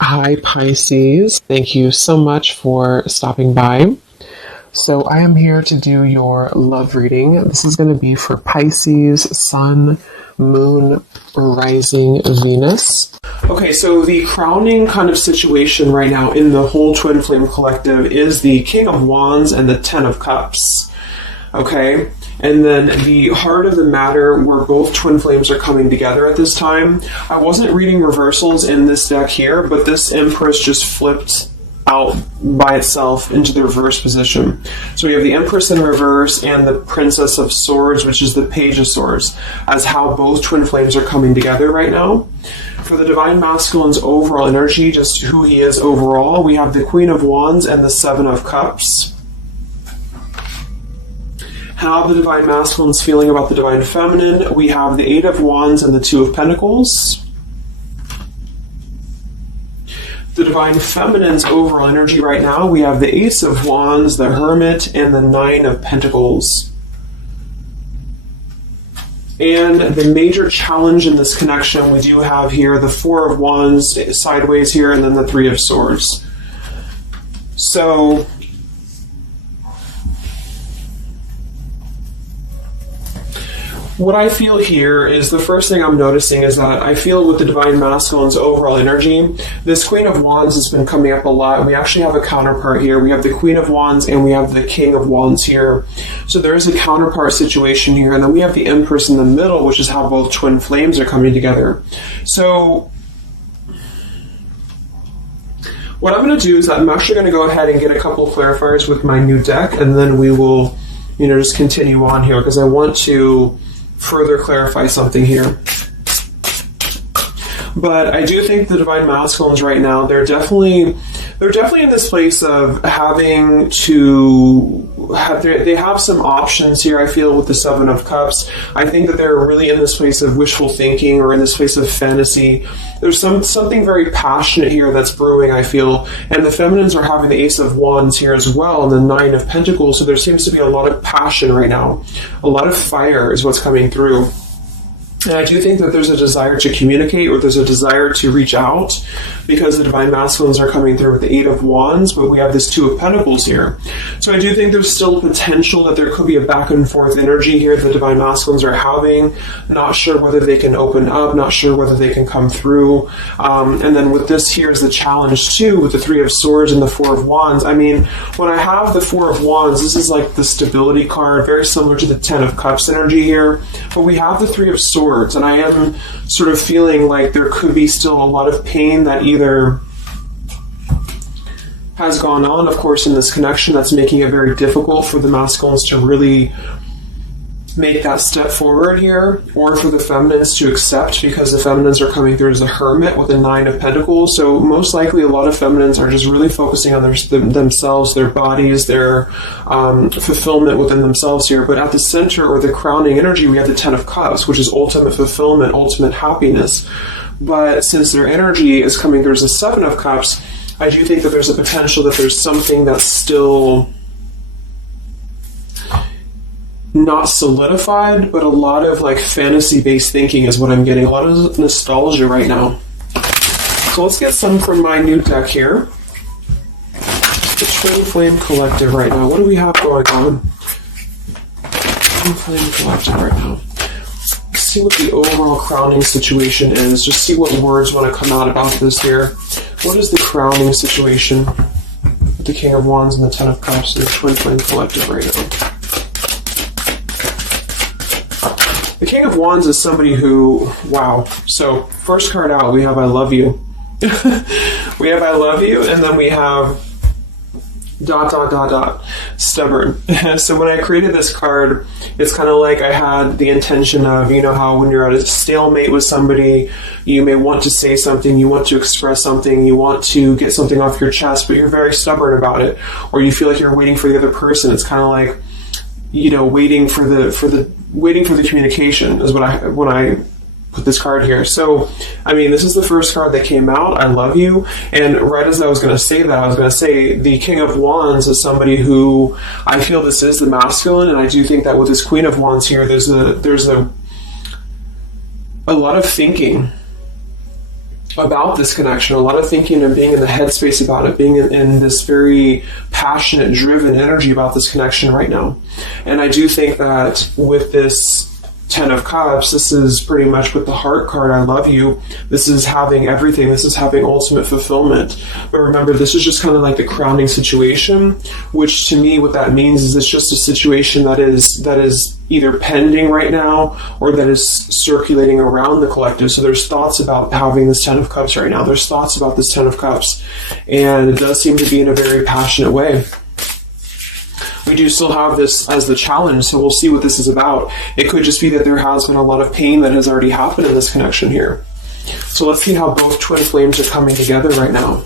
Hi, Pisces. Thank you so much for stopping by. So, I am here to do your love reading. This is going to be for Pisces, Sun, Moon, Rising, Venus. Okay, so the crowning kind of situation right now in the whole Twin Flame Collective is the King of Wands and the Ten of Cups. Okay, and then the heart of the matter where both twin flames are coming together at this time. I wasn't reading reversals in this deck here, but this Empress just flipped out by itself into the reverse position. So we have the Empress in reverse and the Princess of Swords, which is the Page of Swords, as how both twin flames are coming together right now. For the Divine Masculine's overall energy, just who he is overall, we have the Queen of Wands and the Seven of Cups. How the Divine Masculine is feeling about the Divine Feminine, we have the Eight of Wands and the Two of Pentacles. The Divine Feminine's overall energy right now, we have the Ace of Wands, the Hermit, and the Nine of Pentacles. And the major challenge in this connection, we do have here the Four of Wands sideways here, and then the Three of Swords. So what I feel here is the first thing I'm noticing is that I feel with the Divine Masculine's overall energy, this Queen of Wands has been coming up a lot. We actually have a counterpart here. We have the Queen of Wands and we have the King of Wands here. So there is a counterpart situation here. And then we have the Empress in the middle, which is how both twin flames are coming together. So what I'm going to do is I'm actually going to go ahead and get a couple of clarifiers with my new deck, and then we will, just continue on here because I want to further clarify something here. But I do think the Divine Masculines right now, they're definitely in this place of having to have, they have some options here, I feel, with the Seven of Cups. I think that they're really in this place of wishful thinking or in this place of fantasy. There's something very passionate here that's brewing, I feel. And the Feminines are having the Ace of Wands here as well and the Nine of Pentacles. So there seems to be a lot of passion right now. A lot of fire is what's coming through. And I do think that there's a desire to communicate or there's a desire to reach out because the Divine Masculines are coming through with the Eight of Wands, but we have this Two of Pentacles here. So I do think there's still potential that there could be a back and forth energy here the Divine Masculines are having. Not sure whether they can open up, not sure whether they can come through. And then with this here is the challenge too with the Three of Swords and the Four of Wands. I mean, when I have the Four of Wands, this is like the stability card, very similar to the Ten of Cups energy here. But we have the Three of Swords. And I am sort of feeling like there could be still a lot of pain that either has gone on, of course, in this connection that's making it very difficult for the masculines to really make that step forward here, or for the feminines to accept, because the feminines are coming through as a Hermit with a Nine of Pentacles. So most likely a lot of feminines are just really focusing on themselves, their bodies, their fulfillment within themselves here. But at the center, or the crowning energy, we have the Ten of Cups, which is ultimate fulfillment, ultimate happiness. But since their energy is coming through as a Seven of Cups, I do think that there's a potential that there's something that's still not solidified, but a lot of like fantasy-based thinking is what I'm getting. A lot of nostalgia right now. So let's get some from my new deck here. The Twin Flame Collective right now. What do we have going on? Twin Flame Collective right now. Let's see what the overall crowning situation is. Just see what words want to come out about this here. What is the crowning situation with the King of Wands and the Ten of Cups and the Twin Flame Collective right now? The King of Wands is somebody who, wow. So first card out, we have I love you. We have I love you, and then we have ... stubborn. So when I created this card, it's kind of like I had the intention of, how when you're at a stalemate with somebody, you may want to say something, you want to express something, you want to get something off your chest, but you're very stubborn about it, or you feel like you're waiting for the other person. It's kind of like, waiting for the communication is when I put this card here. So, I mean, this is the first card that came out, I love you. And right as I was going to say that, I was going to say the King of Wands is somebody who I feel this is the masculine. And I do think that with this Queen of Wands here, there's a lot of thinking about this connection, a lot of thinking and being in the headspace about it, being in this very passionate, driven energy about this connection right now. And I do think that with this Ten of Cups, this is pretty much with the heart card, I love you. This is having everything. This is having ultimate fulfillment. But remember, this is just kind of like the crowning situation, which to me, what that means is it's just a situation that is either pending right now or that is circulating around the collective. So there's thoughts about having this Ten of Cups right now. There's thoughts about this Ten of Cups. And it does seem to be in a very passionate way. We do still have this as the challenge, so we'll see what this is about. It could just be that there has been a lot of pain that has already happened in this connection here. So let's see how both twin flames are coming together right now.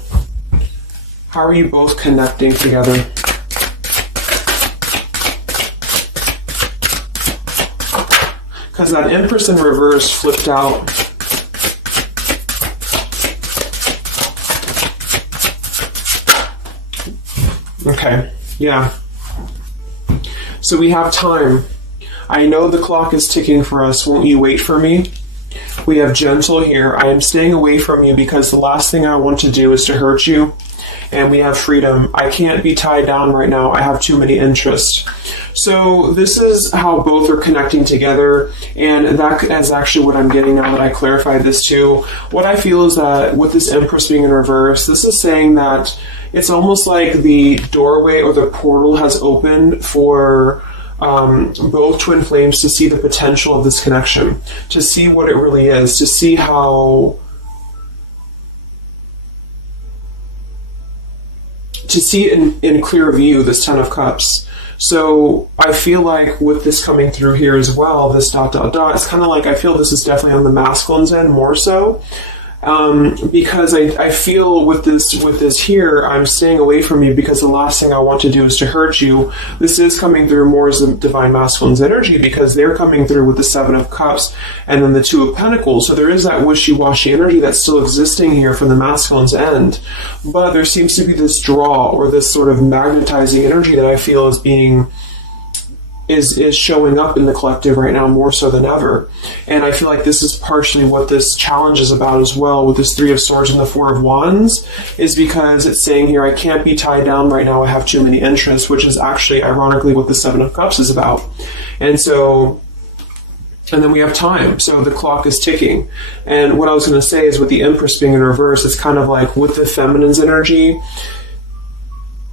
How are you both connecting together? Because that Empress in reverse flipped out. Okay, yeah. So we have time. I know the clock is ticking for us. Won't you wait for me? We have gentle here. I am staying away from you because the last thing I want to do is to hurt you. And we have freedom. I can't be tied down right now. I have too many interests. So this is how both are connecting together. And that is actually what I'm getting now that I clarified this too. What I feel is that with this Empress being in reverse, this is saying that it's almost like the doorway or the portal has opened for both twin flames to see the potential of this connection, to see what it really is, to see how, to see it in clear view, this Ten of Cups. So I feel like with this coming through here as well, this dot, dot, dot, it's kind of like I feel this is definitely on the masculine's end more so. Because I feel with this here, I'm staying away from you because the last thing I want to do is to hurt you. This is coming through more as the divine masculine's energy because they're coming through with the Seven of Cups and then the Two of Pentacles. So there is that wishy-washy energy that's still existing here from the masculine's end. But there seems to be this draw or this sort of magnetizing energy that I feel is being is showing up in the collective right now more so than ever. And I feel like this is partially what this challenge is about as well with this Three of Swords and the Four of Wands, is because it's saying here, I can't be tied down right now, I have too many interests, which is actually ironically what the Seven of Cups is about. And then we have time, so the clock is ticking. And what I was going to say is with the Empress being in reverse, it's kind of like with the feminine's energy,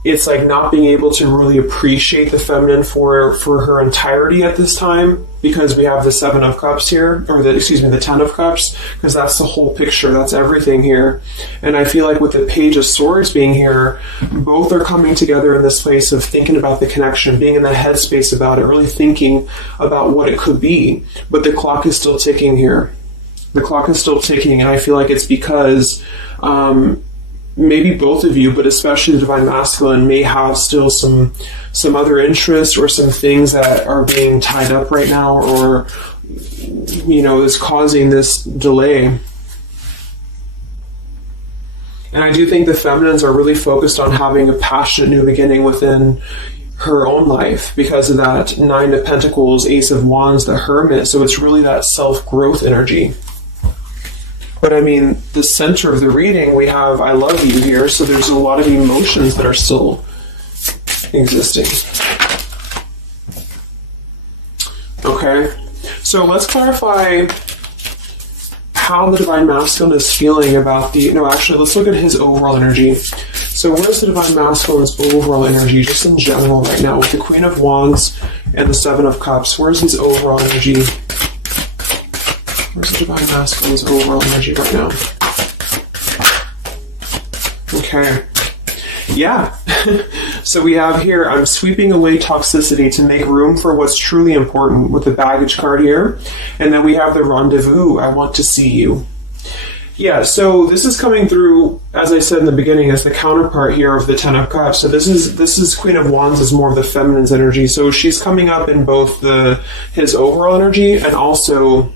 it's like not being able to really appreciate the feminine for her entirety at this time, because we have the Seven of Cups here, or the Ten of Cups, because that's the whole picture, that's everything here. And I feel like with the Page of Swords being here, both are coming together in this place of thinking about the connection, being in that headspace about it, really thinking about what it could be. But the clock is still ticking here. The clock is still ticking, and I feel like it's because maybe both of you, but especially the Divine Masculine, may have still some other interests or some things that are being tied up right now, or is causing this delay. And I do think the feminines are really focused on having a passionate new beginning within her own life because of that Nine of Pentacles, Ace of Wands, the Hermit. So it's really that self-growth energy. But I mean, the center of the reading, we have I love you here, so there's a lot of emotions that are still existing. Okay, so let's clarify how the Divine Masculine is feeling about let's look at his overall energy. So where's the Divine Masculine's overall energy, just in general right now, with the Queen of Wands and the Seven of Cups? Where's his overall energy? Where's the Divine Masculine's overall energy right now? Okay. Yeah. So we have here, I'm sweeping away toxicity to make room for what's truly important, with the baggage card here. And then we have the rendezvous, I want to see you. Yeah, so this is coming through, as I said in the beginning, as the counterpart here of the Ten of Cups. So this is Queen of Wands is more of the feminine's energy. So she's coming up in both his overall energy and also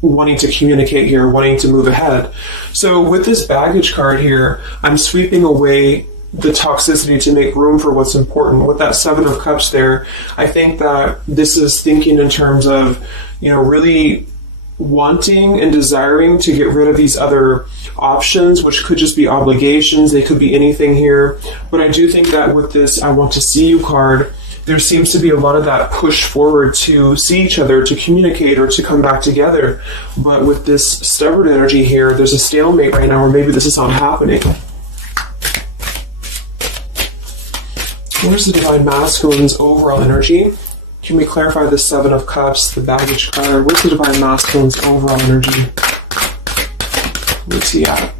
wanting to communicate here, wanting to move ahead. So with this baggage card here, I'm sweeping away the toxicity to make room for what's important. With that Seven of Cups there, I think that this is thinking in terms of, really wanting and desiring to get rid of these other options, which could just be obligations. They could be anything here. But I do think that with this I want to see you card, there seems to be a lot of that push forward to see each other, to communicate, or to come back together. But with this stubborn energy here, there's a stalemate right now, or maybe this is not happening. Where's the Divine Masculine's overall energy? Can we clarify the Seven of Cups, the baggage card? Where's the Divine Masculine's overall energy? Where's he at?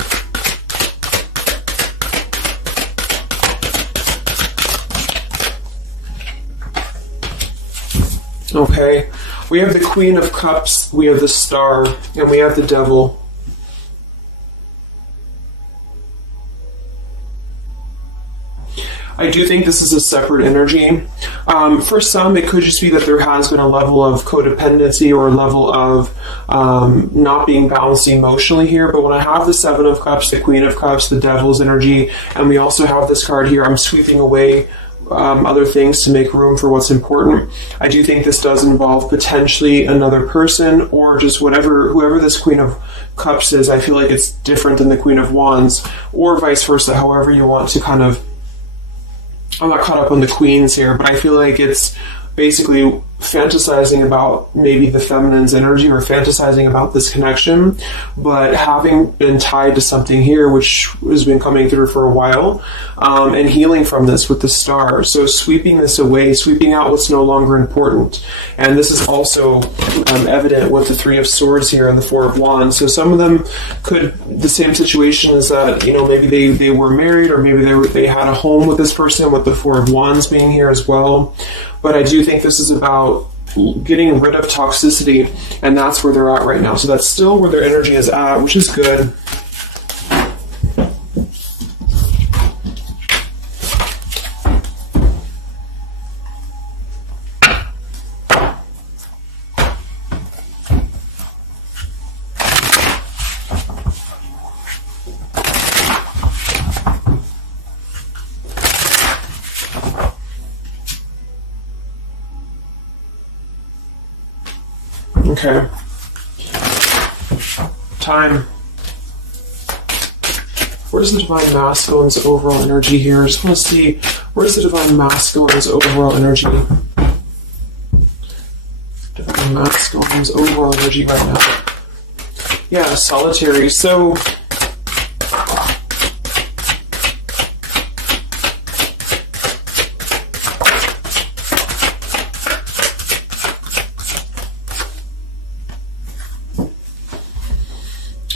Okay, we have the Queen of Cups, we have the Star, and we have the Devil. I do think this is a separate energy. For some, it could just be that there has been a level of codependency or a level of not being balanced emotionally here. But when I have the Seven of Cups, the Queen of Cups, the Devil's energy, and we also have this card here, I'm sweeping away other things to make room for what's important. I do think this does involve potentially another person, or just whoever this Queen of Cups is. I feel like it's different than the Queen of Wands, or vice versa, however you want to kind of. I'm not caught up on the queens here, but I feel like it's basically fantasizing about maybe the feminine's energy, or fantasizing about this connection, but having been tied to something here which has been coming through for a while, and healing from this with the Star. So sweeping this away, sweeping out what's no longer important. And this is also evident with the Three of Swords here and the Four of Wands. So some of them the same situation is that, maybe they were married, or maybe they had a home with this person, with the Four of Wands being here as well. But I do think this is about getting rid of toxicity, and that's where they're at right now. So that's still where their energy is at, which is good. Okay. Time. Where's the Divine Masculine's overall energy here? I just want to see, where's the Divine Masculine's overall energy? Divine Masculine's overall energy right now. Yeah, solitary. So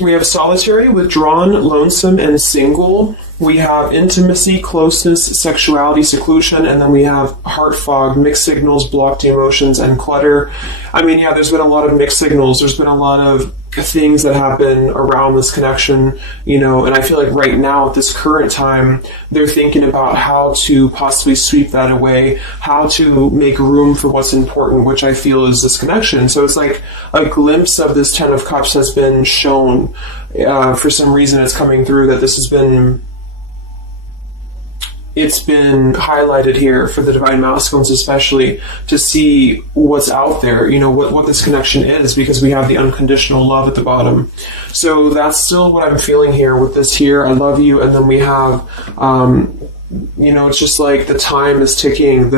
we have solitary, withdrawn, lonesome, and single. We have intimacy, closeness, sexuality, seclusion, and then we have heart fog, mixed signals, blocked emotions, and clutter. I mean, yeah, there's been a lot of mixed signals. There's been a lot of things that happen around this connection, and I feel like right now at this current time, they're thinking about how to possibly sweep that away, how to make room for what's important, which I feel is this connection. So it's like a glimpse of this Ten of Cups has been shown. For some reason it's coming through that this has been highlighted here for the Divine Masculines, especially to see what's out there, what this connection is, because we have the unconditional love at the bottom. So that's still what I'm feeling here with this here. I love you. And then we have, it's just like the time is ticking.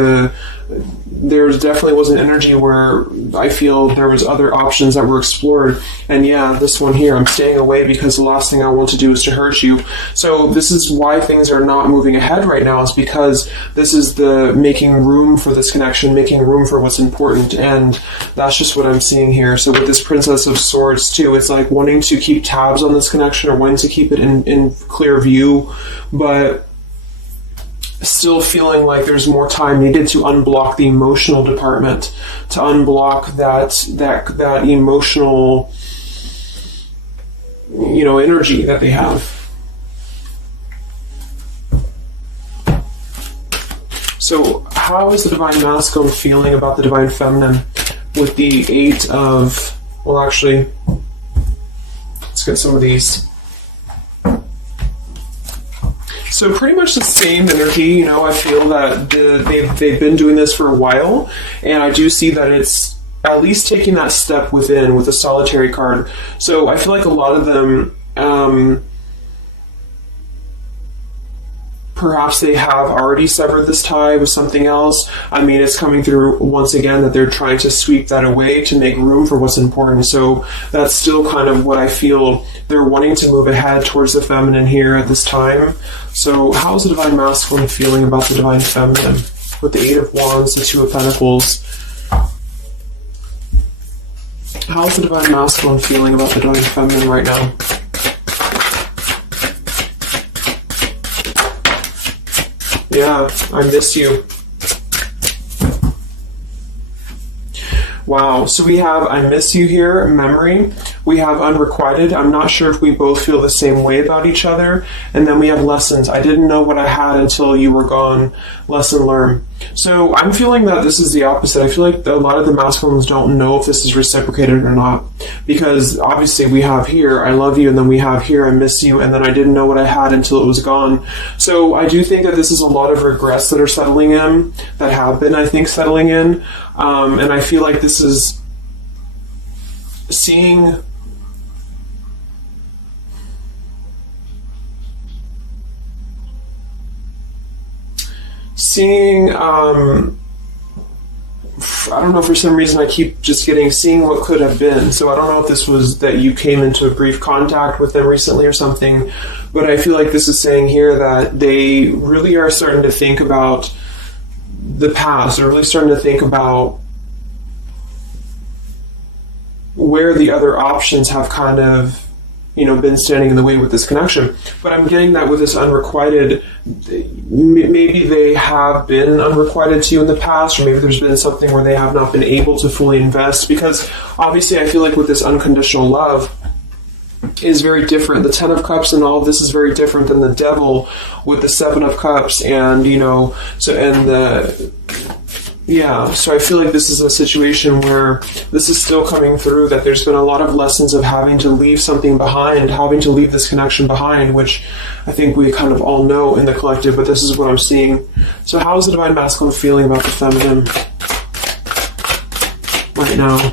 There definitely was an energy where I feel there was other options that were explored. And yeah, this one here, I'm staying away because the last thing I want to do is to hurt you. So this is why things are not moving ahead right now, is because this is the making room for this connection, making room for what's important. And that's just what I'm seeing here. So with this Princess of Swords too, it's like wanting to keep tabs on this connection, or wanting to keep it in clear view, but still feeling like there's more time needed to unblock the emotional department, to unblock that emotional, energy that they have. So how is the Divine Masculine feeling about the Divine Feminine with the Eight of, well, actually, let's get some of these. So pretty much the same energy, I feel that they've been doing this for a while, and I do see that it's at least taking that step within with the solitary card. So I feel like a lot of them, perhaps they have already severed this tie with something else. I mean, it's coming through once again that they're trying to sweep that away to make room for what's important. So that's still kind of what I feel. They're wanting to move ahead towards the feminine here at this time. So how's the Divine Masculine feeling about the Divine Feminine? With the Eight of Wands, the Two of Pentacles. How's the Divine Masculine feeling about the Divine Feminine right now? Yeah, I miss you. Wow, so we have I miss you here, memory. We have unrequited. I'm not sure if we both feel the same way about each other. And then we have lessons. I didn't know what I had until you were gone. Lesson learned. So I'm feeling that this is the opposite. I feel like a lot of the masculines don't know if this is reciprocated or not. Because obviously we have here, I love you, and then we have here, I miss you, and then I didn't know what I had until it was gone. So I do think that this is a lot of regrets that are settling in, that have been, I think, settling in. And I feel like this is seeing I don't know, for some reason I keep just seeing what could have been. So I don't know if this was that you came into a brief contact with them recently or something, but I feel like this is saying here that they really are starting to think about the past. They're really starting to think about where the other options have kind of, been standing in the way with this connection. But I'm getting that with this unrequited, maybe they have been unrequited to you in the past, or maybe there's been something where they have not been able to fully invest, because obviously I feel like with this unconditional love is very different. The Ten of Cups and all of this is very different than the Devil with the Seven of Cups, and so I feel like this is a situation where this is still coming through, that there's been a lot of lessons of having to leave something behind, having to leave this connection behind, which I think we kind of all know in the collective, but this is what I'm seeing. So how is the Divine Masculine feeling about the feminine right now?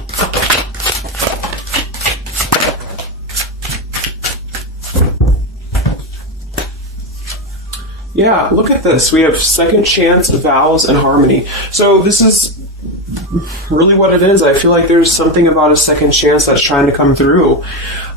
Yeah, look at this. We have second chance, vows, and harmony. So this is really what it is. I feel like there's something about a second chance that's trying to come through.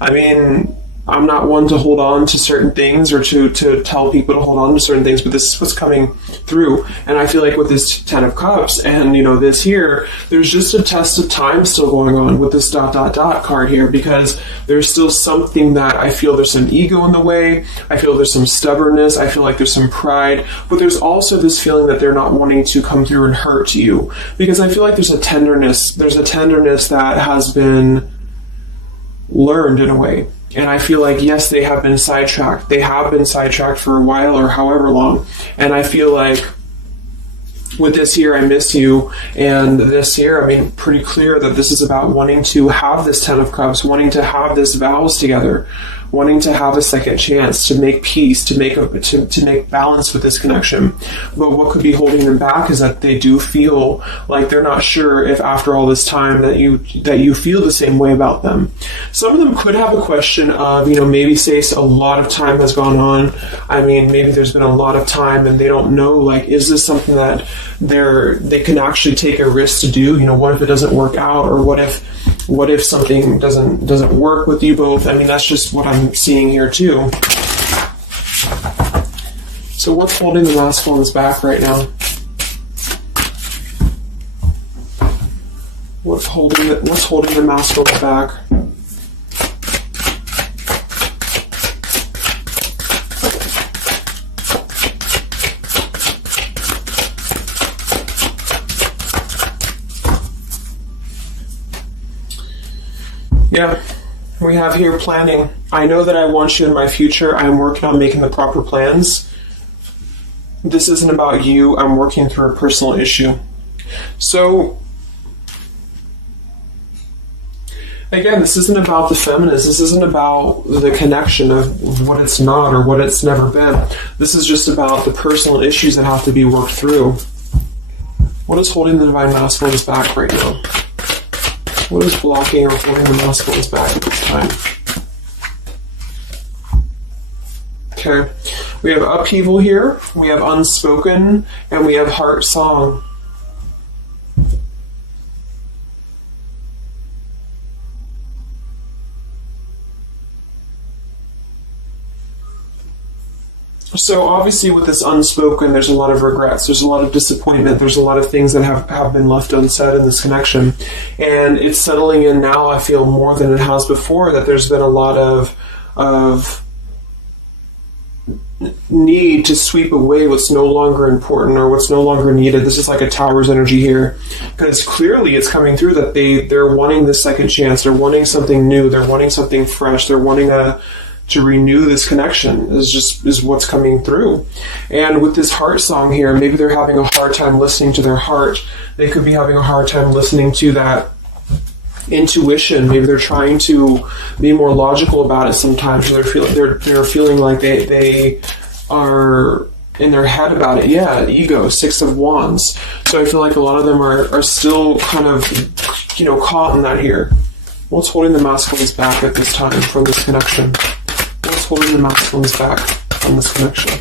I mean, I'm not one to hold on to certain things or to tell people to hold on to certain things, but this is what's coming through. And I feel like with this Ten of Cups and, this here, there's just a test of time still going on with this ... card here, because there's still something that I feel there's some ego in the way. I feel there's some stubbornness. I feel like there's some pride, but there's also this feeling that they're not wanting to come through and hurt you, because I feel like there's a tenderness that has been learned in a way. And I feel like, yes, they have been sidetracked. They have been sidetracked for a while or however long. And I feel like with this here, I miss you, and this here, pretty clear that this is about wanting to have this Ten of Cups, wanting to have this vows together, wanting to have a second chance to make peace, to make balance with this connection. But what could be holding them back is that they do feel like they're not sure if after all this time that you feel the same way about them. Some of them could have a question of, maybe say a lot of time has gone on. Maybe there's been a lot of time and they don't know, is this something that they can actually take a risk to do? What if it doesn't work out, or what if something doesn't work with you both? That's just what I'm seeing here too. So what's holding the masculines back right now? What's holding the masculines back? Yeah, we have here planning. I know that I want you in my future. I'm working on making the proper plans. This isn't about you. I'm working through a personal issue. So, again, this isn't about the feminist. This isn't about the connection of what it's not or what it's never been. This is just about the personal issues that have to be worked through. What is holding the Divine Masculines back right now? What is blocking or holding the masculines back at this time? Okay, we have upheaval here, we have unspoken, and we have heart song. So obviously with this unspoken, there's a lot of regrets, there's a lot of disappointment, there's a lot of things that have been left unsaid in this connection. And it's settling in now, I feel, more than it has before, that there's been a lot of need to sweep away what's no longer important or what's no longer needed. This is like a Tower's energy here, because clearly it's coming through that they're wanting the second chance, they're wanting something new, they're wanting something fresh, they're wanting to renew this connection is what's coming through. And with this heart song here, maybe they're having a hard time listening to their heart. They could be having a hard time listening to that intuition. Maybe they're trying to be more logical about it sometimes. They're feeling like they are in their head about it. Yeah, ego, 6 of Wands. So I feel like a lot of them are still kind of, caught in that here. What's holding the masculines back at this time from this connection? What's holding the masculines back from this connection?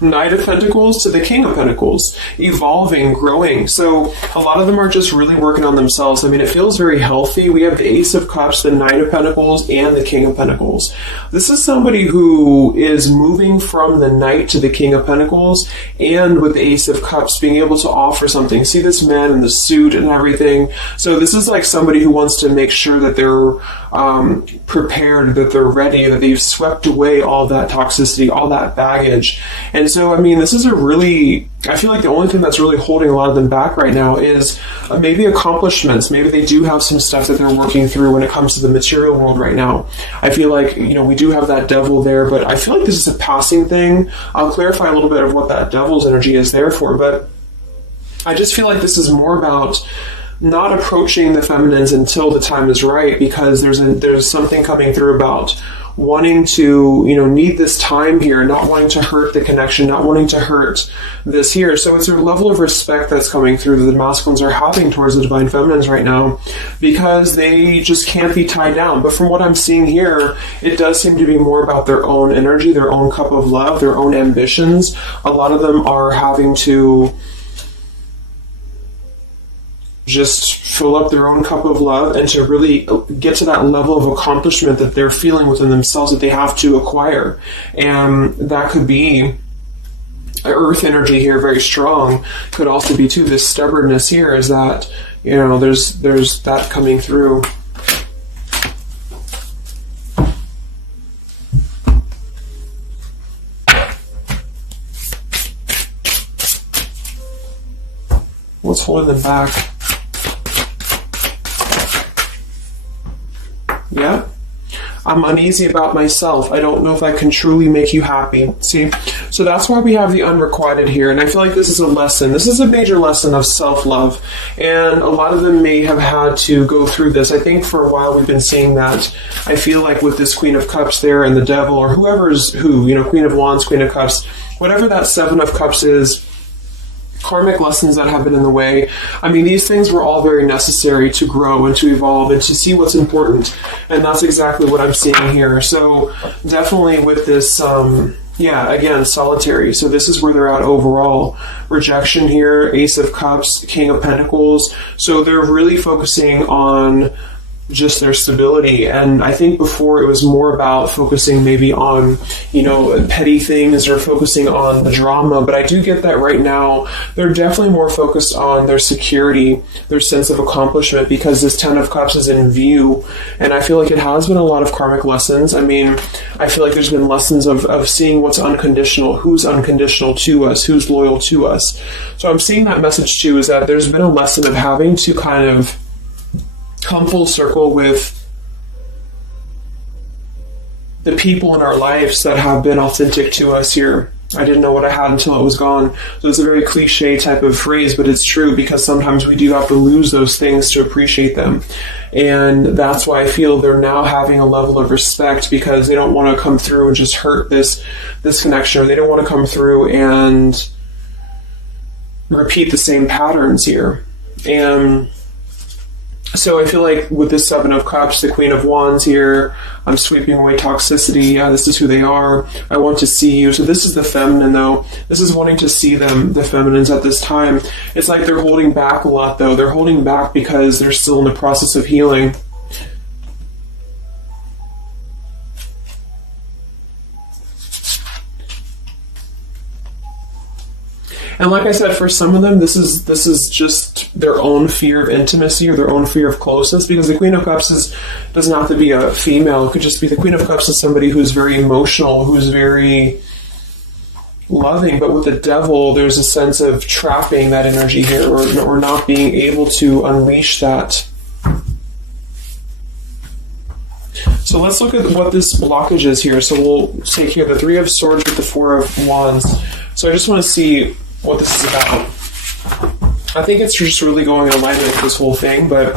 Knight of Pentacles to the King of Pentacles, evolving, growing. So a lot of them are just really working on themselves. I mean, it feels very healthy. We have the Ace of Cups, the Knight of Pentacles, and the King of Pentacles. This is somebody who is moving from the Knight to the King of Pentacles, and with the Ace of Cups, being able to offer something. See this man in the suit and everything. So this is like somebody who wants to make sure that they're prepared, that they're ready, that they've swept away all that toxicity, all that baggage. And so, I mean, this is I feel like the only thing that's really holding a lot of them back right now is maybe accomplishments. Maybe they do have some stuff that they're working through when it comes to the material world right now. I feel like, we do have that devil there, but I feel like this is a passing thing. I'll clarify a little bit of what that devil's energy is there for, but I just feel like this is more about not approaching the feminines until the time is right, because there's something coming through about wanting to, need this time here, not wanting to hurt the connection, not wanting to hurt this here. So it's a level of respect that's coming through that the masculines are having towards the divine feminines right now, because they just can't be tied down. But from what I'm seeing here, it does seem to be more about their own energy, their own cup of love, their own ambitions. A lot of them are having to just fill up their own cup of love and to really get to that level of accomplishment that they're feeling within themselves that they have to acquire. And that could be earth energy here, very strong. Could also be too this stubbornness here, is that there's that coming through. What's holding them back? Yeah, I'm uneasy about myself. I don't know if I can truly make you happy. See, so that's why we have the unrequited here. And I feel like this is a lesson. This is a major lesson of self-love. And a lot of them may have had to go through this. I think for a while we've been seeing that. I feel like with this Queen of Cups there and the Devil, or whoever's who, Queen of Wands, Queen of Cups, whatever that Seven of Cups is, karmic lessons that have been in the way. I mean, these things were all very necessary to grow and to evolve and to see what's important. And that's exactly what I'm seeing here. So definitely with this, again, solitary. So this is where they're at overall. Rejection here, Ace of Cups, King of Pentacles. So they're really focusing on just their stability. And I think before it was more about focusing maybe on, petty things or focusing on the drama. But I do get that right now they're definitely more focused on their security, their sense of accomplishment, because this Ten of Cups is in view. And I feel like it has been a lot of karmic lessons. I mean, I feel like there's been lessons of seeing what's unconditional, who's unconditional to us, who's loyal to us. So I'm seeing that message too, is that there's been a lesson of having to kind of come full circle with the people in our lives that have been authentic to us here. I didn't know what I had until it was gone. So it's a very cliche type of phrase, but it's true, because sometimes we do have to lose those things to appreciate them. And that's why I feel they're now having a level of respect, because they don't want to come through and just hurt this connection, or they don't want to come through and repeat the same patterns here. And so I feel like with this Seven of Cups, the Queen of Wands here, I'm sweeping away toxicity. Yeah, this is who they are. I want to see you. So this is the feminine, though. This is wanting to see them, the feminines at this time. It's like they're holding back a lot, though. They're holding back because they're still in the process of healing. And like I said, for some of them, this is just their own fear of intimacy, or their own fear of closeness, because the Queen of Cups doesn't have to be a female. It could just be the Queen of Cups is somebody who's very emotional, who's very loving. But with the Devil, there's a sense of trapping that energy here, or not being able to unleash that. So let's look at what this blockage is here. So we'll take here the Three of Swords with the Four of Wands. So I just want to see what this is about. I think it's just really going in alignment with this whole thing, but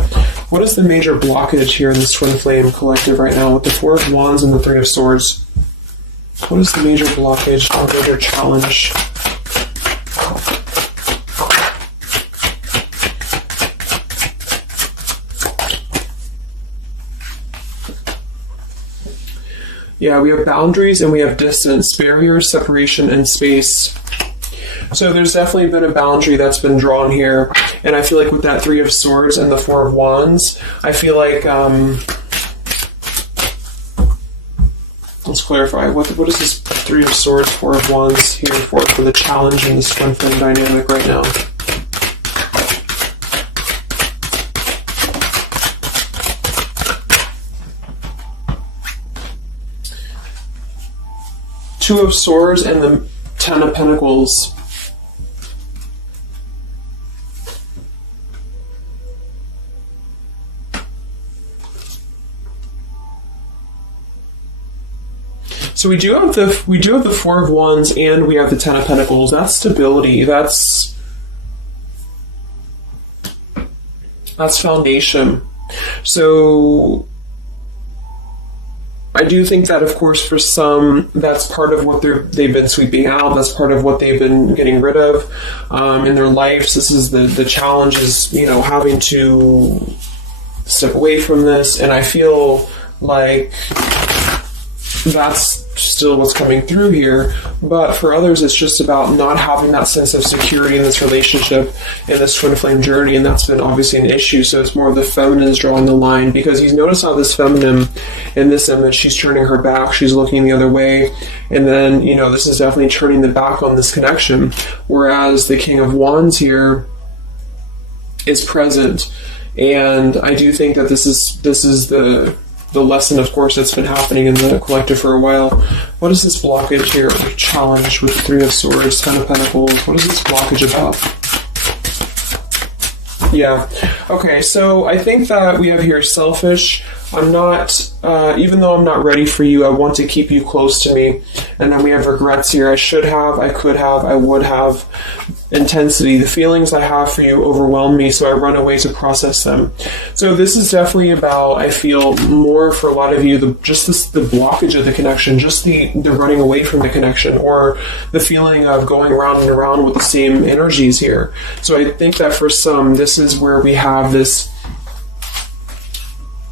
what is the major blockage here in this Twin Flame collective right now with the Four of Wands and the Three of Swords? What is the major blockage or major challenge? Yeah, we have boundaries and we have distance, barriers, separation, and space. So there's definitely been a boundary that's been drawn here. And I feel like with that Three of Swords and the Four of Wands, I feel like, let's clarify, what is this Three of Swords, Four of Wands here for the challenge in this Twin Flame dynamic right now? Two of Swords and the Ten of Pentacles. So we do have the Four of Wands and we have the Ten of Pentacles. That's stability. That's foundation. So I do think that, of course, for some, that's part of what they've been sweeping out. That's part of what they've been getting rid of in their lives. This is the challenge is, having to step away from this. And I feel like that's still what's coming through here. But for others, it's just about not having that sense of security in this relationship, in this Twin Flame journey, and that's been obviously an issue. So it's more of the feminines drawing the line, because you notice how this feminine in this image, she's turning her back, she's looking the other way, and then, this is definitely turning the back on this connection, whereas the King of Wands here is present. And I do think that this is the lesson, of course, that's been happening in the collective for a while. What is this blockage here, or challenge with Three of Swords, Ten of Pentacles? What is this blockage about? Yeah. Okay, so I think that we have here selfish. I'm not, even though I'm not ready for you, I want to keep you close to me. And then we have regrets here. I should have, I could have, I would have. Intensity. The feelings I have for you overwhelm me, so I run away to process them. So this is definitely about, I feel, more for a lot of you, the blockage of the connection, just the running away from the connection, or the feeling of going around and around with the same energies here. So I think that for some, this is where we have this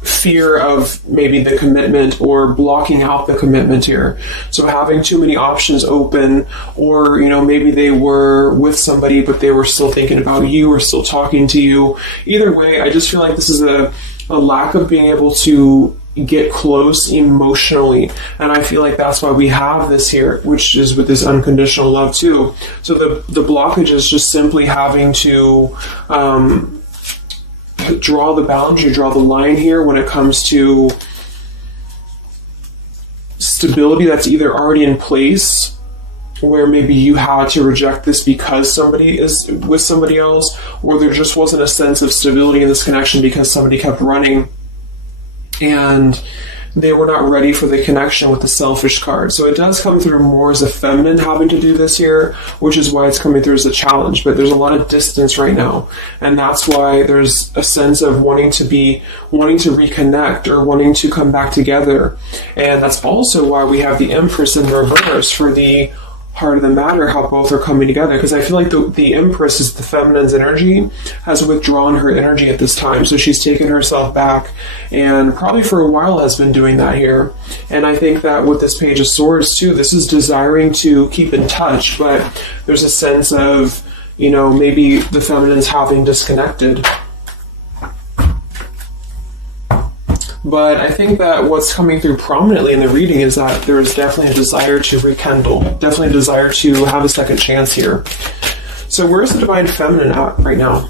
fear of maybe the commitment, or blocking out the commitment here. So having too many options open, or maybe they were with somebody but they were still thinking about you, or still talking to you. Either way, I just feel like this is a lack of being able to get close emotionally, and I feel like that's why we have this here, which is with this unconditional love too. So the blockage is just simply having to draw the boundary, draw the line here when it comes to stability that's either already in place, where maybe you had to reject this because somebody is with somebody else, or there just wasn't a sense of stability in this connection because somebody kept running. And they were not ready for the connection with the selfish card. So it does come through more as a feminine having to do this here, which is why it's coming through as a challenge. But there's a lot of distance right now. And that's why there's a sense of wanting to reconnect or wanting to come back together. And that's also why we have the Empress in reverse for the heart of the matter, how both are coming together, because I feel like the Empress is the feminine's energy, has withdrawn her energy at this time, so she's taken herself back, and probably for a while has been doing that here. And I think that with this Page of Swords too, this is desiring to keep in touch, but there's a sense of, you know, maybe the feminine's having disconnected. But I think that what's coming through prominently in the reading is that there is definitely a desire to rekindle, definitely a desire to have a second chance here. So where's the Divine Feminine at right now?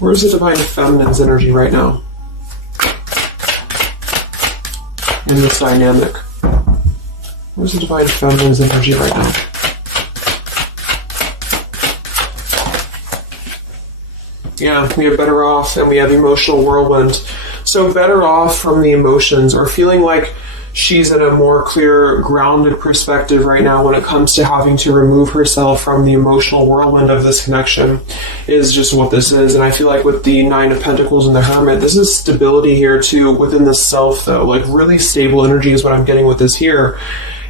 Where's the Divine Feminine's energy right now in this dynamic? Where's the Divine Feminine's energy right now? Yeah, we have Better Off and we have Emotional Whirlwind. So Better Off from the emotions, or feeling like she's in a more clear, grounded perspective right now when it comes to having to remove herself from the emotional whirlwind of this connection, is just what this is. And I feel like with the Nine of Pentacles and the Hermit, this is stability here too within the self though. Like really stable energy is what I'm getting with this here.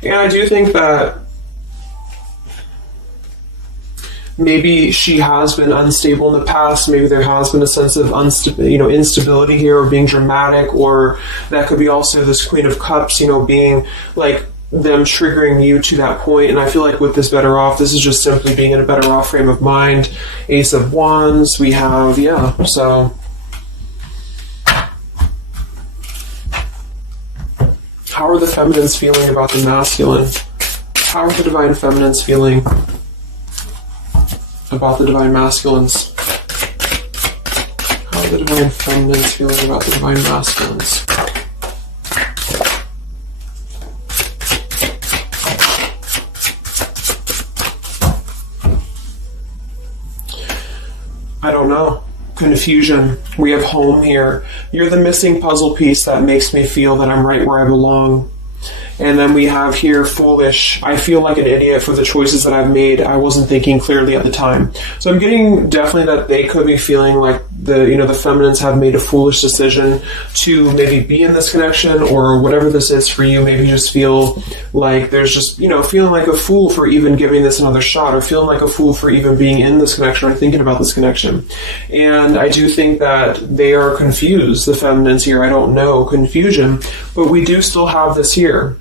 And I do think that maybe she has been unstable in the past. Maybe there has been a sense of instability here, or being dramatic, or that could be also this Queen of Cups, being like them triggering you to that point. And I feel like with this Better Off, this is just simply being in a better off frame of mind. Ace of Wands, we have, so how are the feminines feeling about the masculine? How are the Divine Feminines feeling about the Divine Masculines? How are the Divine Feminines feeling about the Divine Masculines? I don't know. Confusion. We have Home here. You're the missing puzzle piece that makes me feel that I'm right where I belong. And then we have here Foolish. I feel like an idiot for the choices that I've made. I wasn't thinking clearly at the time. So I'm getting definitely that they could be feeling like the feminines have made a foolish decision to maybe be in this connection, or whatever this is for you. Maybe just feel like there's just, feeling like a fool for even giving this another shot, or feeling like a fool for even being in this connection or thinking about this connection. And I do think that they are confused, the feminines here. I don't know, confusion, but we do still have this here.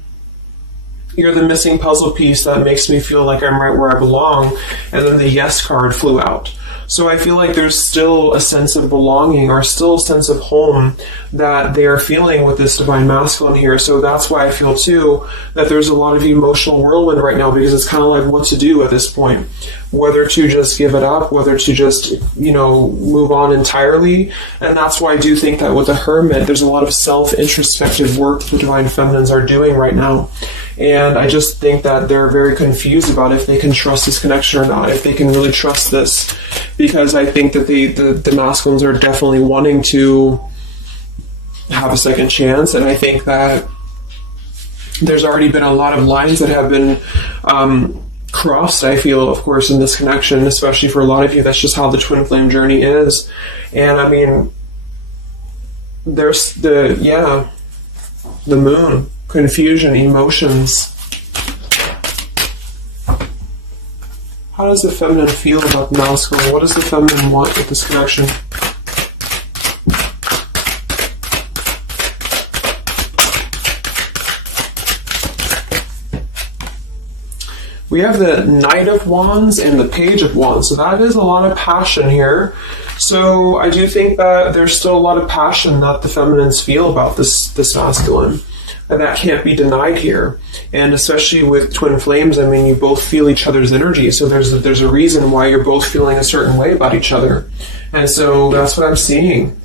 You're the missing puzzle piece that makes me feel like I'm right where I belong. And then the Yes card flew out. So I feel like there's still a sense of belonging, or still a sense of home that they are feeling with this Divine Masculine here. So that's why I feel too that there's a lot of emotional whirlwind right now, because it's kind of like what to do at this point. Whether to just give it up, whether to just, move on entirely. And that's why I do think that with the Hermit, there's a lot of self-introspective work the Divine Feminines are doing right now. And I just think that they're very confused about if they can trust this connection or not, if they can really trust this. Because I think that the masculines are definitely wanting to have a second chance. And I think that there's already been a lot of lines that have been crossed, I feel, of course, in this connection, especially for a lot of you. That's just how the twin flame journey is. And I mean, there's the moon, confusion, emotions. How does the feminine feel about the masculine? What does the feminine want with this connection? We have the Knight of Wands and the Page of Wands. So that is a lot of passion here. So I do think that there's still a lot of passion that the feminines feel about this masculine. And that can't be denied here. And especially with twin flames, I mean, you both feel each other's energy. So there's a reason why you're both feeling a certain way about each other. And so that's what I'm seeing.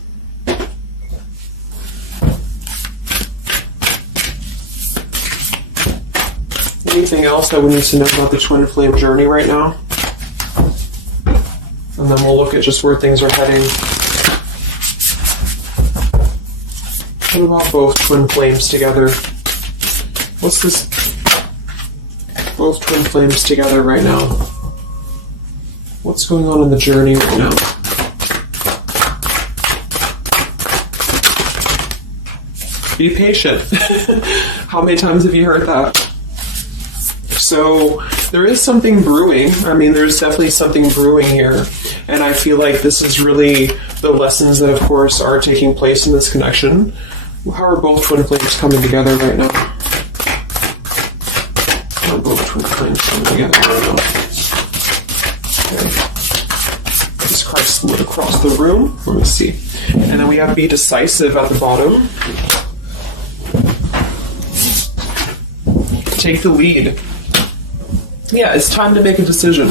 Anything else that we need to know about the twin flame journey right now? And then we'll look at just where things are heading. What about both twin flames together? What's this? Both twin flames together right now. What's going on in the journey right now? Be patient. How many times have you heard that? So there is something brewing. I mean, there's definitely something brewing here. And I feel like this is really the lessons that, of course, are taking place in this connection. How are both twin flames coming together right now? How are both twin flames coming together right now? Okay. This card split across the room. Let me see. And then we have Be Decisive at the bottom. Take the lead. Yeah, it's time to make a decision.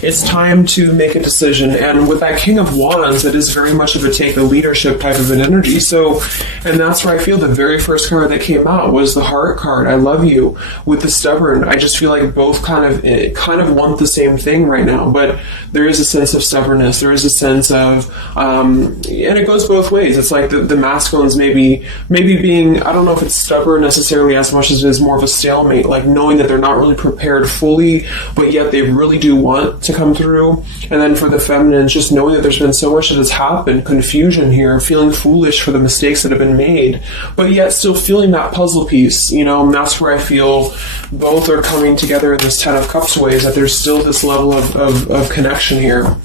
It's time to make a decision. And with that King of Wands, it is very much of a take the leadership type of an energy. So, and that's where I feel the very first card that came out was the Heart card. I love you. With the Stubborn, I just feel like both kind of want the same thing right now. But there is a sense of stubbornness. There is a sense of, and it goes both ways. It's like the masculines maybe being, I don't know if it's stubborn necessarily as much as it is more of a stalemate, like knowing that they're not really prepared fully, but yet they really do want to come through. And then for the feminines, just knowing that there's been so much that has happened, confusion here, feeling foolish for the mistakes that have been made, but yet still feeling that puzzle piece, you know. And that's where I feel both are coming together in this Ten of Cups ways, that there's still this level of connection here.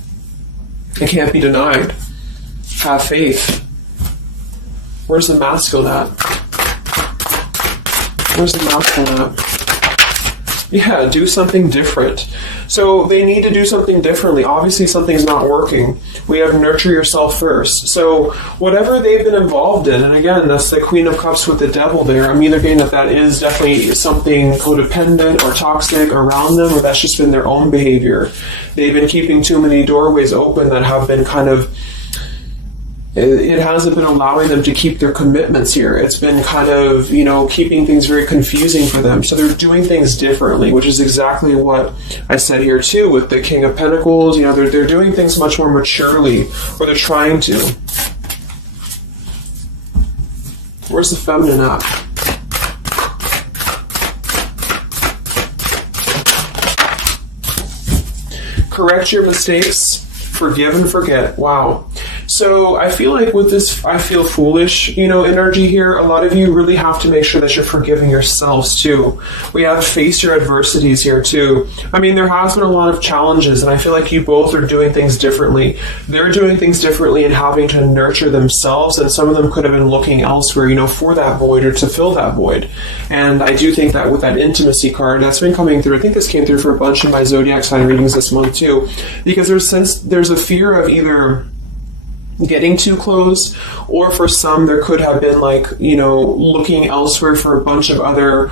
It can't be denied. Have faith. Where's the masculine at? Where's the masculine at? Yeah, do something different. So they need to do something differently. Obviously, something's not working. We have nurture yourself first. So whatever they've been involved in, and again, that's the Queen of Cups with the Devil there. I'm either getting that is definitely something codependent or toxic around them, or that's just been their own behavior. They've been keeping too many doorways open that have been kind of, it hasn't been allowing them to keep their commitments here. It's been kind of, you know, keeping things very confusing for them. So they're doing things differently, which is exactly what I said here too with the King of Pentacles. You know, they're doing things much more maturely, or they're trying to. Where's the feminine at? Correct your mistakes, forgive and forget. Wow. So I feel like with this I feel foolish, you know, energy here, a lot of you really have to make sure that you're forgiving yourselves too. We have face your adversities here too. I mean, there has been a lot of challenges, and I feel like you both are doing things differently. They're doing things differently and having to nurture themselves, and some of them could have been looking elsewhere, you know, for that void or to fill that void. And I do think that with that intimacy card that's been coming through, I think this came through for a bunch of my zodiac sign readings this month too, because there's a fear of either getting too close, or for some there could have been like, you know, looking elsewhere for a bunch of other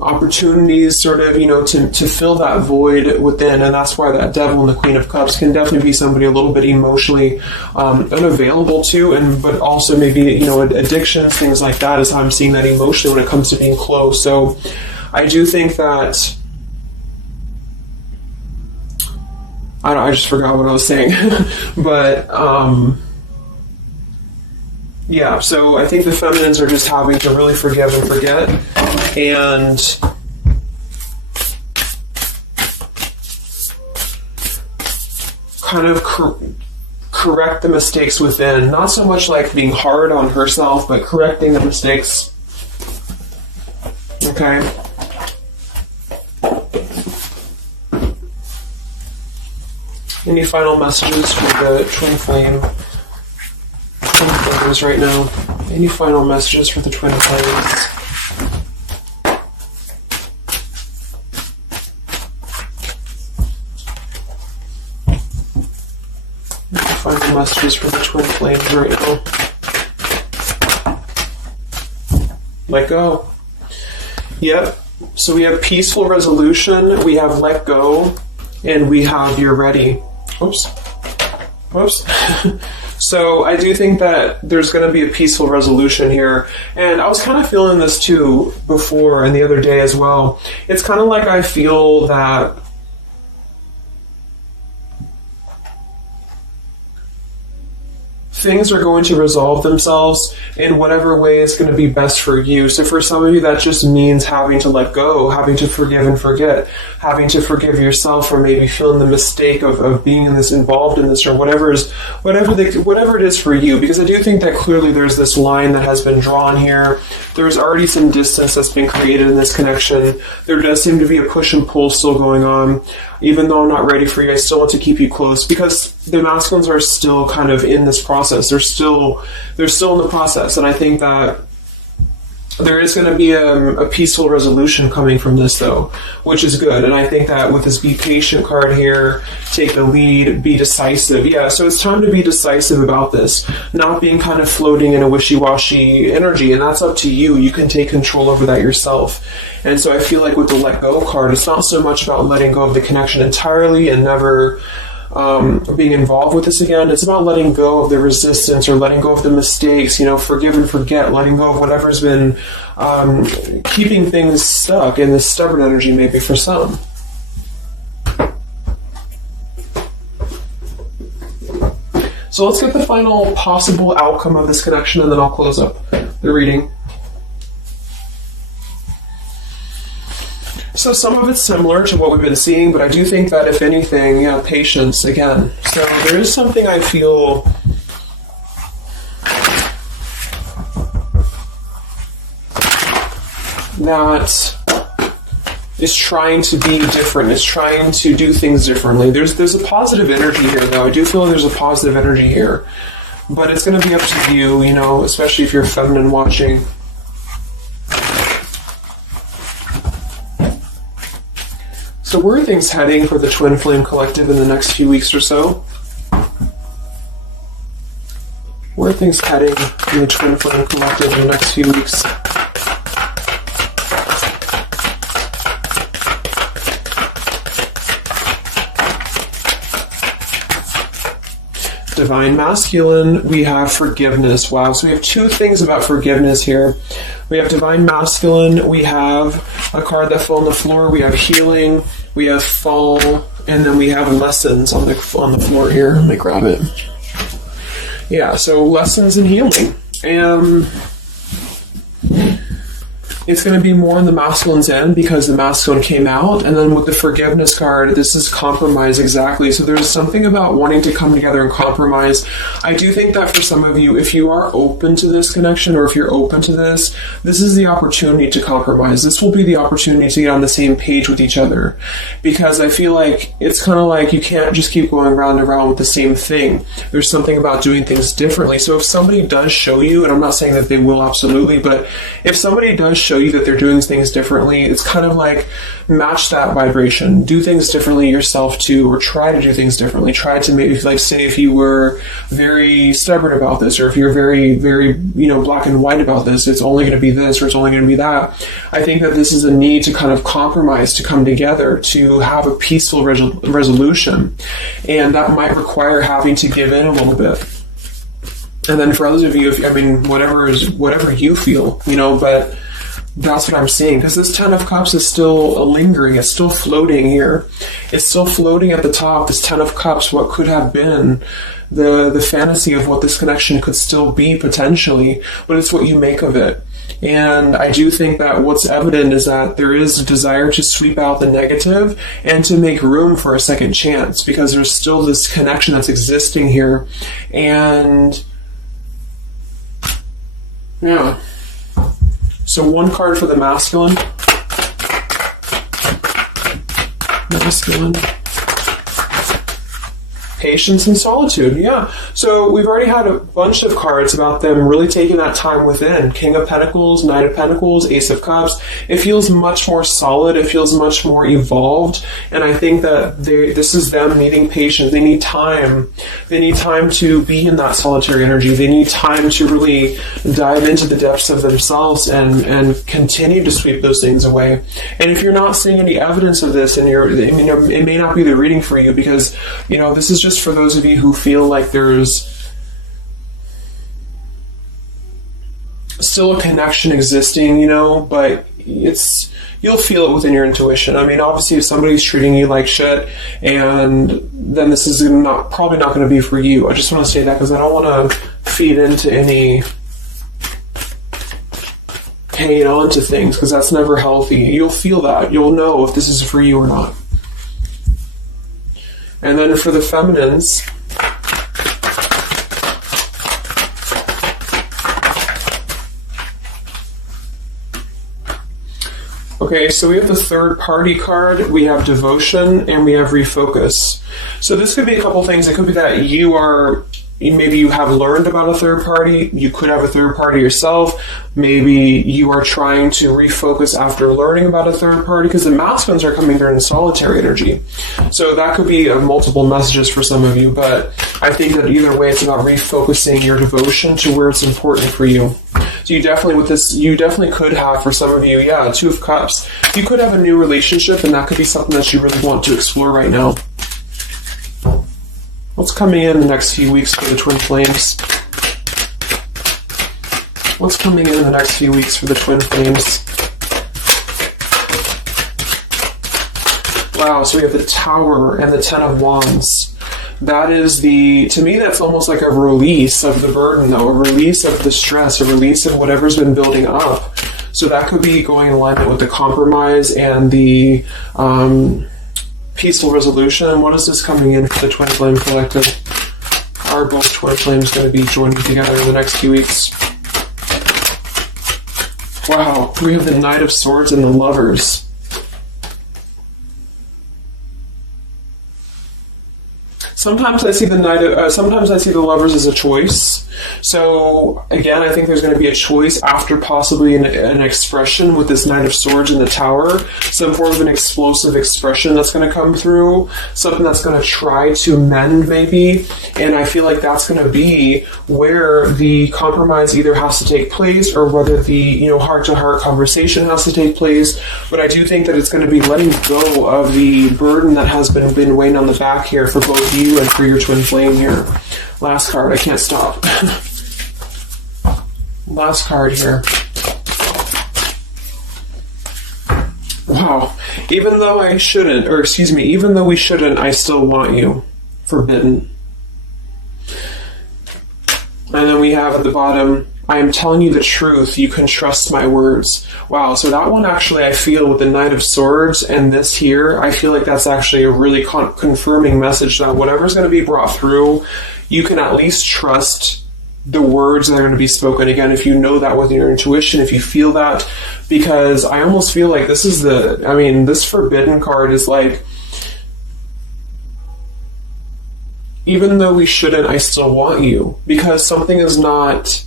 opportunities, sort of, you know, to fill that void within. And that's why that Devil and the Queen of Cups can definitely be somebody a little bit emotionally unavailable to, and but also maybe, you know, addictions, things like that is how I'm seeing that emotionally when it comes to being close. So I do think that I just forgot what I was saying. But, yeah, so I think the feminines are just having to really forgive and forget, and kind of correct the mistakes within. Not so much like being hard on herself, but correcting the mistakes. Okay? Any final messages for the twin flames right now? Any final messages for the twin flames? Any final messages for the twin flames right now? Let go. Yep. So we have peaceful resolution, we have let go, and we have you're ready. Oops. So I do think that there's going to be a peaceful resolution here. And I was kind of feeling this too before and the other day as well. It's kind of like I feel that things are going to resolve themselves in whatever way is going to be best for you. So for some of you, that just means having to let go, having to forgive and forget, having to forgive yourself for maybe feeling the mistake of being in this, involved in this, or whatever it is for you. Because I do think that clearly there's this line that has been drawn here. There's already some distance that's been created in this connection. There does seem to be a push and pull still going on. Even though I'm not ready for you, I still want to keep you close, because the masculines are still kind of in this process. They're still in the process, and I think that there is going to be a peaceful resolution coming from this, though, which is good. And I think that with this be patient card here, take the lead, be decisive. Yeah, so it's time to be decisive about this, not being kind of floating in a wishy-washy energy, and that's up to you. You can take control over that yourself. And so I feel like with the let go card, it's not so much about letting go of the connection entirely and never being involved with this again. It's about letting go of the resistance, or letting go of the mistakes, forgive and forget, letting go of whatever's been keeping things stuck in this stubborn energy, maybe for some. So let's get the final possible outcome of this connection, and then I'll close up the reading. So some of it's similar to what we've been seeing, but I do think that if anything, patience again. So there is something I feel that is trying to be different, is trying to do things differently. There's a positive energy here, though. I do feel there's a positive energy here, but it's going to be up to you, especially if you're feminine watching. So where are things heading for the Twin Flame Collective in the next few weeks or so? Where are things heading in the Twin Flame Collective in the next few weeks? Divine Masculine, we have forgiveness. Wow, so we have two things about forgiveness here. We have Divine Masculine, we have a card that fell on the floor, we have healing, we have fall, and then we have lessons on the floor here. Let me grab it. Yeah, so lessons and healing. And it's going to be more on the masculine's end because the masculine came out. And then with the forgiveness card, this is compromise exactly. So there's something about wanting to come together and compromise. I do think that for some of you, if you are open to this connection, or if you're open to this is the opportunity to compromise. This will be the opportunity to get on the same page with each other. Because I feel like it's kind of like you can't just keep going round and round with the same thing. There's something about doing things differently. So if somebody does show you, and I'm not saying that they will absolutely, but if somebody does show you that they're doing things differently, it's kind of like match that vibration. Do things differently yourself too, or try to do things differently. Try to maybe, like, say if you were very stubborn about this, or if you're very, very, black and white about this, it's only going to be this, or it's only going to be that. I think that this is a need to kind of compromise, to come together, to have a peaceful resolution. And that might require having to give in a little bit. And then for others of you, whatever you feel, but that's what I'm seeing, because this Ten of Cups is still lingering. It's still floating here. It's still floating at the top. This Ten of Cups, what could have been the fantasy of what this connection could still be potentially, but it's what you make of it. And I do think that what's evident is that there is a desire to sweep out the negative and to make room for a second chance, because there's still this connection that's existing here. And yeah. So one card for the masculine. Patience and solitude, yeah. So we've already had a bunch of cards about them really taking that time within. King of Pentacles, Knight of Pentacles, Ace of Cups. It feels much more solid. It feels much more evolved. And I think that this is them needing patience. They need time. They need time to be in that solitary energy. They need time to really dive into the depths of themselves and continue to sweep those things away. And if you're not seeing any evidence of this, and it may not be the reading for you, because, this is just for those of you who feel like there's still a connection existing, but you'll feel it within your intuition. I mean, obviously, if somebody's treating you like shit, and then this is probably not going to be for you. I just want to say that because I don't want to feed into any hanging on to things, because that's never healthy. You'll feel that. You'll know if this is for you or not. And then for the feminines, okay, so we have the third party card, we have devotion, and we have refocus. So this could be a couple things. It could be that maybe you have learned about a third party. You could have a third party yourself. Maybe you are trying to refocus after learning about a third party, because the masculines are coming there in solitary energy. So that could be multiple messages for some of you, but I think that either way, it's about refocusing your devotion to where it's important for you. So you definitely could have, for some of you, Two of Cups. You could have a new relationship, and that could be something that you really want to explore right now. What's coming in the next few weeks for the twin flames? What's coming in the next few weeks for the twin flames? Wow, so we have the Tower and the Ten of Wands. That is to me, that's almost like a release of the burden, though, a release of the stress, a release of whatever's been building up. So that could be going in alignment with the compromise and the peaceful resolution. What is this coming in for the Twin Flame Collective? Are both Twin Flames going to be joining together in the next few weeks? Wow, we have the Knight of Swords and the Lovers. Sometimes I see the Lovers as a choice. So again, I think there's going to be a choice after possibly an expression with this Knight of Swords in the Tower, some form of an explosive expression that's going to come through, something that's going to try to mend maybe, and I feel like that's going to be where the compromise either has to take place or whether the heart-to-heart conversation has to take place. But I do think that it's going to be letting go of the burden that has been weighing on the back here for both you and for your twin flame here. Last card, I can't stop. Last card here. Wow. Even though we shouldn't, I still want you. Forbidden. And then we have at the bottom, I am telling you the truth, you can trust my words. Wow, so that one actually, I feel with the Knight of Swords and this here, I feel like that's actually a really confirming message that whatever's going to be brought through, you can at least trust the words that are going to be spoken. Again, if you know that with your intuition, if you feel that, because I almost feel like this Forbidden card is like, even though we shouldn't, I still want you, because something is not...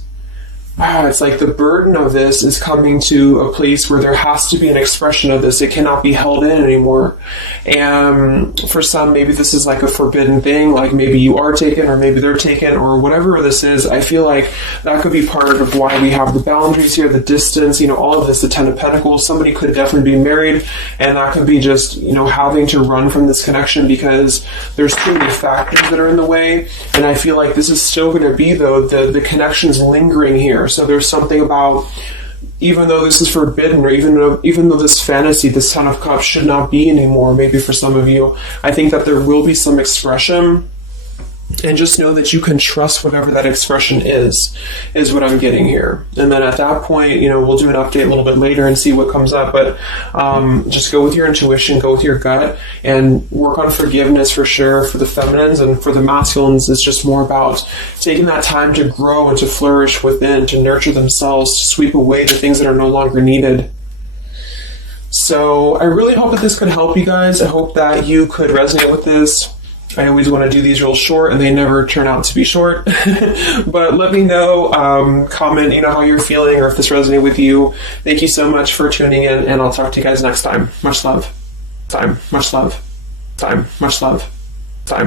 it's like the burden of this is coming to a place where there has to be an expression of this. It cannot be held in anymore. And for some, maybe this is like a forbidden thing, like maybe you are taken or maybe they're taken or whatever this is. I feel like that could be part of why we have the boundaries here, the distance, all of this, the Ten of Pentacles. Somebody could definitely be married, and that could be just, having to run from this connection because there's too many factors that are in the way. And I feel like this is still going to be, though, the connection's lingering here. So there's something about, even though this is forbidden, or even though this fantasy, this Ten of Cups should not be anymore, maybe for some of you, I think that there will be some expression, and just know that you can trust whatever that expression is what I'm getting here. And then at that point, we'll do an update a little bit later and see what comes up, but just go with your intuition, go with your gut, and work on forgiveness for sure for the feminines, and for the masculines, it's just more about taking that time to grow and to flourish within, to nurture themselves, to sweep away the things that are no longer needed. So I really hope that this could help you guys. I hope that you could resonate with this. I always want to do these real short, and they never turn out to be short. But let me know, comment, how you're feeling, or if this resonated with you. Thank you so much for tuning in, and I'll talk to you guys next time. Much love. Much love. Much love.